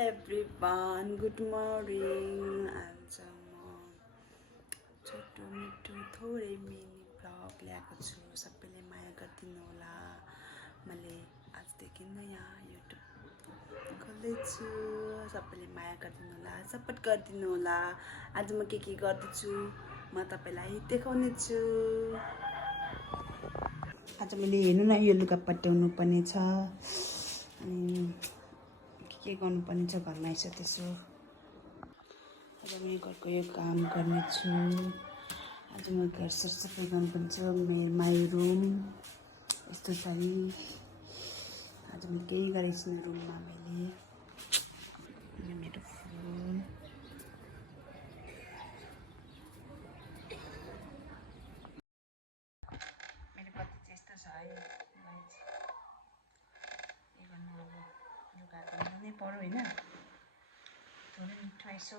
Everyone good morning. आज म छोटो मिठो थोरै मिनी भ्लग ल्याएको छु। सबैले माया गरिदिनु होला। मैले आजदेखि नयाँ युट्युब खोल्दैछु। सबैले माया गरिदिनु होला, सपोर्ट गरिदिनु होला। आज म के गर्दैछु म तपाईँलाई देखाउने छु। आज मैले हेर्नु न यो लुगा पट्याउनु पर्ने छ अनि के गर्नुपर्ने छ घरमा यसो त्यसो। आज म घरको यो काम गर्नेछु। आज म घर सरसफाइ गर्नुपर्ने छ। माई रुम यस्तो छ नि। आज मैले केही गरेको छुइनँ रुममा। मैले मेरो फोन मेरो पति चाहिँ यस्तो छ है। के गर्नु अब लुगा धुनु नै पर्यो होइन। थोरै मिठो यसो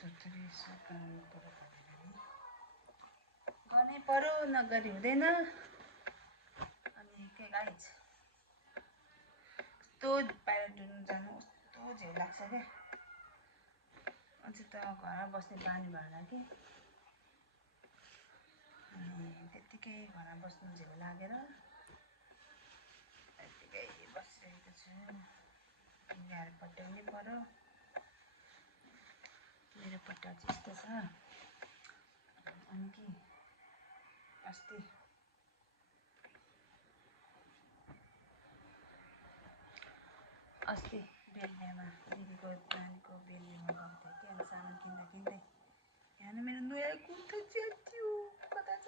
थोरै यसो गर्नु पर्यो गर्नै पर्यो, नगरी हुँदैन। अनि के गाइज यस्तो बाहिर डुल्नु जानु कस्तो झ्याउ लाग्छ क्या। अझै त घरमा बस्ने बानी भएन कि अनि त्यत्तिकै घरमा बस्नु झ्याउ लागेर त्यत्तिकै बसिरहेको छु। लुगाहरू पट्याउनै पर्यो। मेरो पट्टा चाहिँ यस्तो छ। अनि कि अस्ति बेलुकामा दिदीको नानीको बेलुकामा गएको थिएँ कि अनि सामान किन्दै यहाँ मेरो नयाँ कुर्ता च्यातियो। कता छ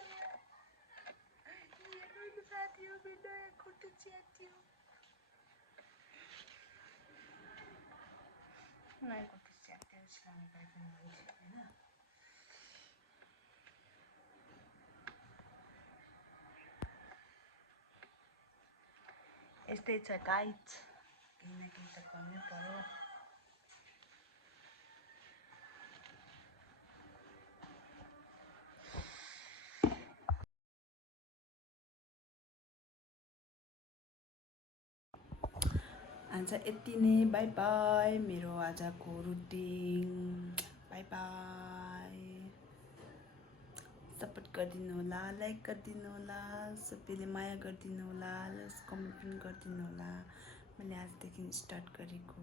मेरो साथी हो। मेरो नयाँ कुर्ता च्यातियो। नयाँ कुर्ता च्यातियो सिलाउनु पाए पनि हुन्थ्यो होइन। यस्तै छ गाइज, केही न केही त गर्नै पर्यो। आज यति नै। By by. मेरो आजको रुटिन। By by. सपोर्ट गरिदिनु होला, लाइक गरिदिनु होला, सबैले माया गरिदिनु होला, कमेन्ट पनि गरिदिनु होला। मैले आजदेखि स्टार्ट गरेको